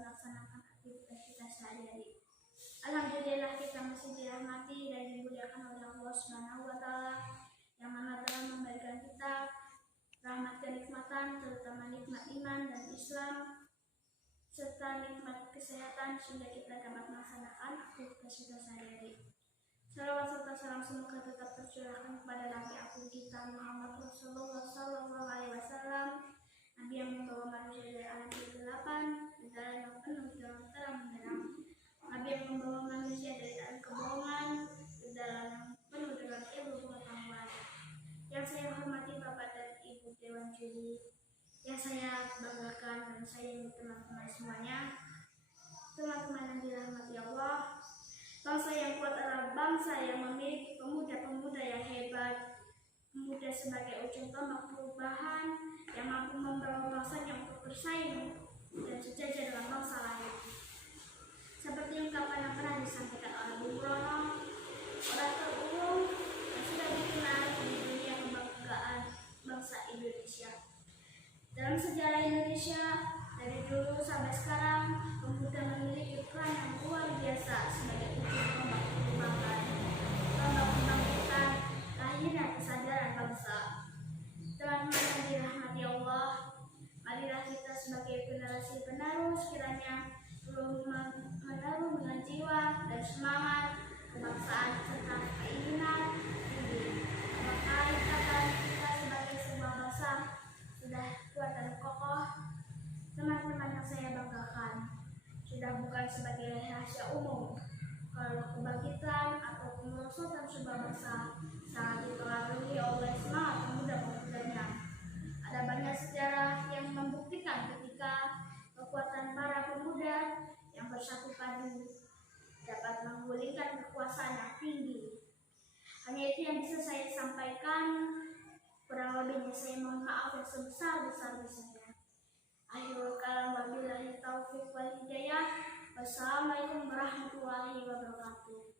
melaksanakan aktivitas kita sehari-hari. Alhamdulillah kita masih dirahmati dan dimuliakan oleh Allah Subhanahu wa Ta'ala yang mana telah memberikan kita rahmat kenikmatan, terutama nikmat iman dan Islam serta nikmat kesehatan sehingga kita dapat melaksanakan aktivitas kita sehari-hari. Salawat serta salam semoga tetap tercurahkan kepada Nabi agung kita Muhammad Rasulullah SAW, Nabi yang membawa manusia dari alam kegelapan ke dalam yang penuh dengan terang benderang, Nabi yang membawa manusia dari alam kebohongan ke dalam yang penuh dengan ilmu pengetahuan. Yang saya hormati Bapak dan Ibu Dewan Juri, yang saya banggakan dan sayangi teman-teman semuanya, teman-teman yang dirahmati Allah. Bangsa yang kuat adalah bangsa yang memiliki pemuda-pemuda yang hebat, pemuda sebagai ujung tombak perubahan yang mampu membawa bangsanya untuk bersaing dan sejajar dengan bangsa lain. Seperti ungkapan yang pernah disampaikan oleh Bung Rono, orator umum yang sudah dikenal di dunia kebanggaan bangsa Indonesia. Dalam sejarah Indonesia, dari dulu sampai sekarang, pemuda memiliki peran yang luar biasa sebagai ujung tombak perubahan, tombak kebangkitan, lahirnya kesadaran bangsa. Teman-teman yang dirahmati Allah, marilah kita sebagai generasi penerus kiranya perlu menaruh dengan jiwa dan semangat kebangsaan serta keinginan tinggi. Maka ikatan kita sebagai sebuah bangsa sudah kuat dan kokoh. Teman-teman yang saya banggakan, sudah bukan sebagai rahasia umum kalau kebangkitan atau kemerosotan sebuah bangsa sangat dipengaruhi oleh semangat pemuda-pemudanya. Ada banyak sejarah yang membuktikan ketika kekuatan para pemuda yang bersatu padu dapat menggulingkan kekuasaan yang tinggi. Hanya itu yang bisa saya sampaikan. Kurang lebihnya saya mohon maaf yang sebesar-besarnya. Akhirul kalam, wabillahi taufiq wal hidayah. Wassalamualaikum warahmatullahi wabarakatuh.